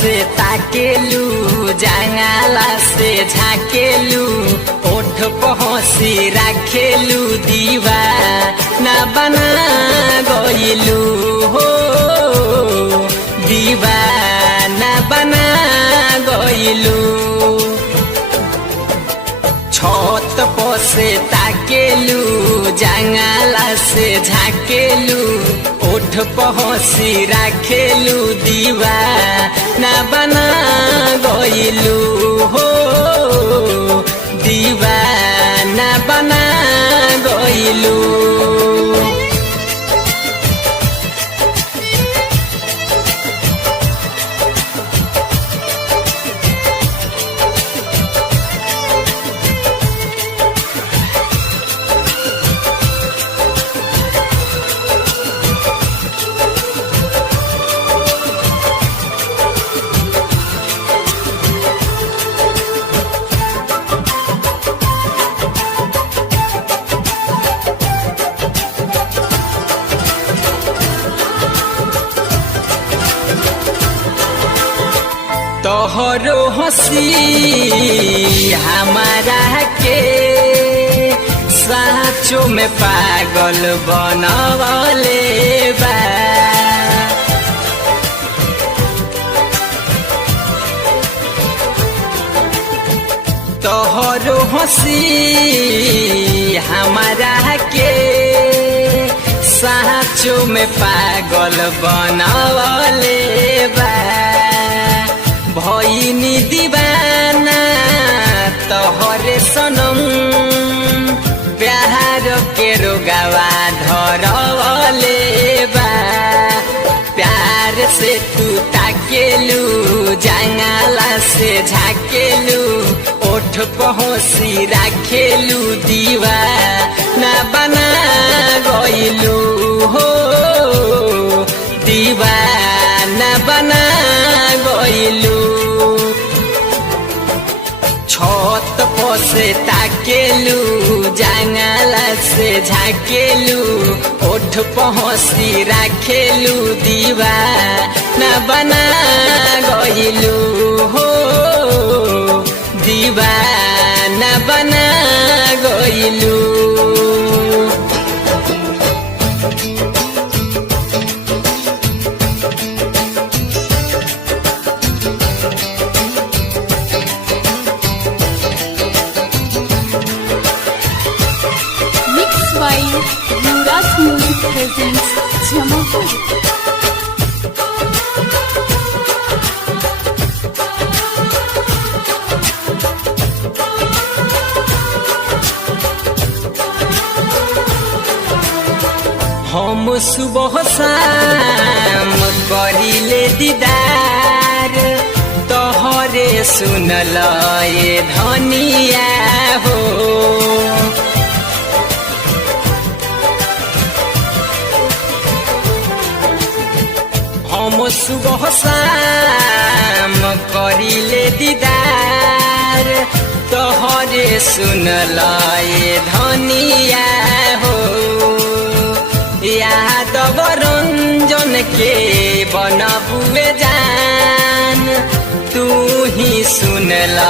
से ताकेलू जंगला से झाकेलू ओठ पहुँची राखेलू दीवाना बना गइलू हो दीवाना बना गइलू। छत पर से ताकेलू जंगला से झाकेलू ओठ पहुँची राखेलू दीवाना बना गइलू हो दीवाना बना गइलू। तोहरो हंसी हमारा के साँचों में पागल बनवले बा। तोहरो हंसी हमारा के साँचों में पागल बनवले बा। भइनी दीवाना तोहरे सनम प्यार के रोगवा धरवले बा। प्यार से तू ताकेलू जंगला से झाकेलू ओठ पहुँची राखेलू दीवाना बना गइलू हो दीवाना बना गइलू। छत पर से ताकेलू जंगला से झाकेलू ओठ पहुँची राखेलू दीवाना बना गइलू हो दीवाना बना गइलू। by Yuvraj Music presents Jamapur. हम सुबह शाम करिले दीदार तोहरे सुनल ये धनिया हो। हम सुबह शाम करिले दीदार तोहरे सुनल ये धनिया हो। यादव रंजन के बनबुए जान तू ही सुनला।